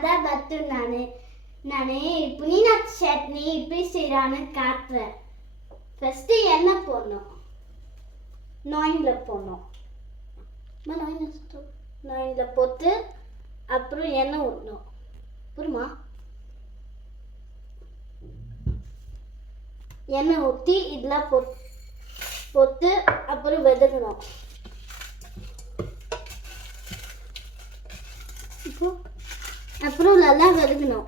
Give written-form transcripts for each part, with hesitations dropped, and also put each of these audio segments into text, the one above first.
அதான் பத்து நானே புதினா சட்னி இப்படி செய்யறான்னு காட்டுறேன். ஃபர்ஸ்ட் எண்ணெய் போடணும். நாயினில் போடணும். நாயினில் போட்டு அப்புறம் எண்ணெய் ஊற்றணும். புரியுமா? எண்ணெய் ஊற்றி இதெல்லாம் போட்டு அப்புறம் வெதக்கணும். அப்புறம் நல்லா வெதக்கணும்.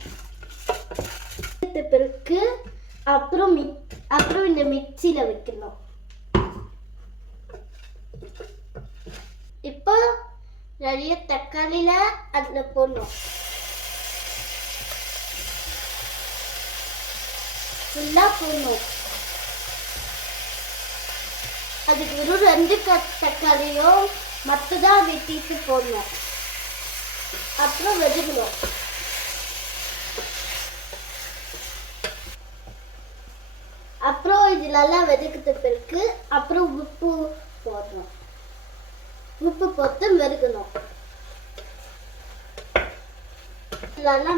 பிறகு அப்புறம் இந்த மிக்சியில் வைக்கணும். இப்போ நிறைய தக்காளியில அதில் போடணும். ஃபுல்லாக போடணும். அதுக்கு வெறும் 2 தக்காளியும் மற்றதான் வெட்டிட்டு போடணும். அப்புறம் வெதுக்கணும். அப்புறம் இது நல்லா வெதுக்கிட்ட பிறகு அப்புறம் உப்பு போடணும். உப்பு போட்டு வெறுக்கணும். நல்லா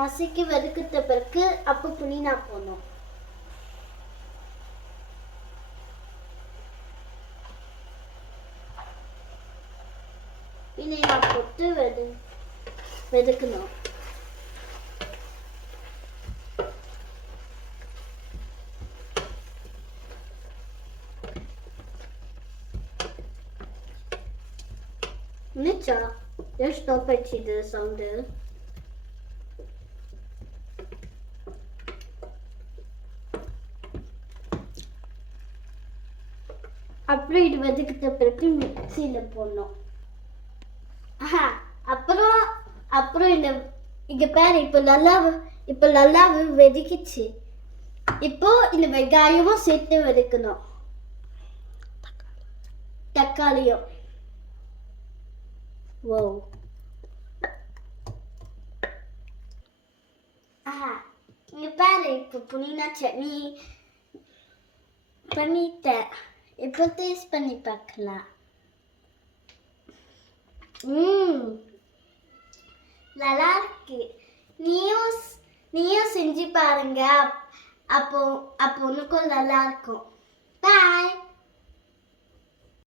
மசிக்க வெதுக்கிட்ட பிறகு அப்போ புதினா போடணும். புதினா போட்டு வெதுக்கணும். Nicza, już to ci do sądy. அப்புறம் இது வெதுக்கிட்ட பிறகு மிக்சியில் போடணும். அப்புறம் இங்க பாரு, இப்போ நல்லா வெதுக்கிச்சு. இப்போ இந்த வெங்காயமும் சேர்த்து வெதுக்கணும். தக்காளியும். Wow. இங்க பாரு, இப்போ புதினா சட்னி பண்ணிட்டேன். இப்போ டேஸ்ட் பண்ணி பார்க்கலாம். நல்லா இருக்கு. நீயும் செஞ்சு பாருங்க. அப்போ உனக்கும் நல்லா இருக்கும். பாய்.